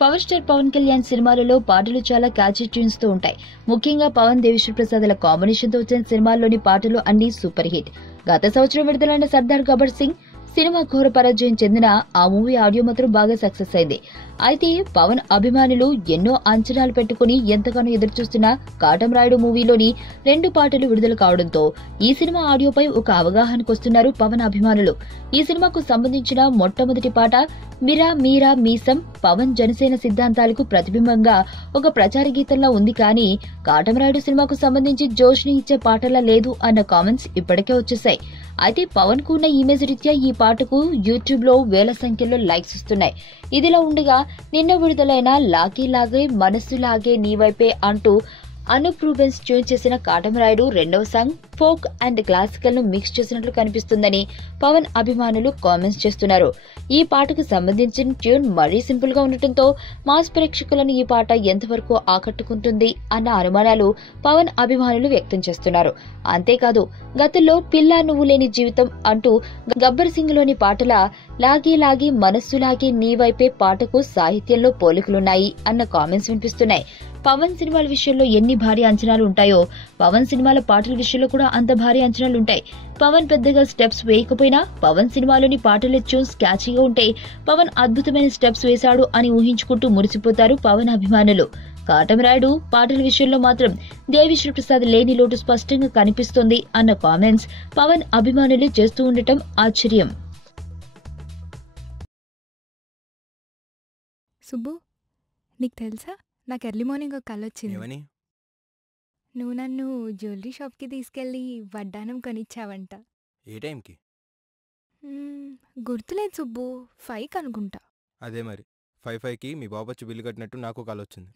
Power star Pawan Kalyan సినిమాలలో పాటలు చాలా క్యాచీ ట్యూన్స్ తో ఉంటాయి. ముఖ్యంగా పవన్ దేవిశ్రీ ప్రసాద్ల కాంబినేషన్ తో వచ్చిన సినిమాల్లోని పాటలు అన్ని సూపర్ హిట్. గత సంవత్సరం విడుదలైన సర్దార్ గబ్బర్ సింగ్ సినిమా ఘోర పరాజయం చెందిన ఆ మూవీ ఆడియో మాత్రం బాగా సక్సెస్ అయింది. అయితే పవన్ అభిమానులు ఎన్నో అంచనాలు పెట్టుకుని ఎంతగానో ఎదురుచూస్తున్న కాటమరాయుడు మూవీలోని 2 పాటలు విడుదల కావడంతో ఈ సినిమా ఆడియోపై ఒక అవగాహనకొస్తున్నారు పవన్ అభిమానులు. ఈ సినిమాకు సంబంధించిన మొట్టమొదటి పాట మిరా మీరా మీసం పవన్ జనసేన సిద్ధాంతాలకు ప్రతిబింబంగా ఒక ప్రచార గీతంలా ఉంది. కానీ కాటమరాయుడు సినిమాకు సంబంధించి జోష్ ని ఇచ్చే పాటలా లేదు అన్న కామెంట్స్ ఇప్పటికే వచ్చేసాయి. అయితే పవన్ కు ఉన్న ఇమేజ్ రీత్యా ఈ పాటకు యూట్యూబ్ లో వేల సంఖ్యలో లైక్స్ వస్తున్నాయి. ఇదిలా ఉండగా నిన్న విడుదలైన లాగే లాగే మనస్సు లాగే నీవైపే అంటూ అనూప్ రూబెన్స్ ట్యూన్ చేసిన కాటమరాయుడు రెండవ సాంగ్ ఫోక్ అండ్ క్లాసికల్ ను మిక్స్ చేసినట్లు కనిపిస్తుందని పవన్ అభిమానులు కామెంట్స్ చేస్తున్నారు. ఈ పాటకు సంబంధించిన ట్యూన్ మరీ సింపుల్ గా ఉండటంతో మాస్ ప్రేక్షకులను ఈ పాట ఎంతవరకు ఆకట్టుకుంటుంది అన్న అనుమానాలు పవన్ అభిమానులు వ్యక్తం చేస్తున్నారు. అంతేకాదు గతంలో పిల్ల నువ్వు లేని జీవితం అంటూ గబ్బర్ సింగ్ లోని పాటల లాగే లాగే మనస్సు లాగే నీవైపే పాటకు సాహిత్యంలో పోలికలున్నాయి అన్న కామెంట్స్ వినిపిస్తున్నాయి. పవన్ సినిమాల విషయంలో ఎన్ని భారీ అంచనాలు ఉంటాయో పవన్ సినిమాల పాటల విషయంలో కూడా అంత భారీ అంచనాలుంటాయి. పవన్ పెద్దగా స్టెప్స్ వేయకపోయినా పవన్ సినిమాలోని పాటల ట్యూన్స్ క్యాచీగా ఉంటే పవన్ అద్భుతమైన స్టెప్స్ వేశాడు అని ఊహించుకుంటూ మురిసిపోతారు పవన్ అభిమానులు. కాటమరాయుడు పాటల విషయంలో మాత్రం దేవిశ్రీ ప్రసాద్ లేని లోటు స్పష్టంగా కనిపిస్తోంది అన్న కామెంట్స్ పవన్ అభిమానులు చేస్తూ ఉండటం ఆశ్చర్యం. సుబ్బు, నీకు తెలుసా నాకు ఎర్లీ మార్నింగ్ ఒక కల వచ్చింది. నువ్వు నన్ను జ్యువెలరీ షాప్కి తీసుకెళ్ళి వడ్డానం కొనిచ్చావంట. ఏ టైంకి? గుర్తులేదు సుబ్బు, 5 అనుకుంటా. అదే మరి 5కి మీ బాబు వచ్చి బిల్లు కట్టినట్టు నాకు కాల్ వచ్చింది.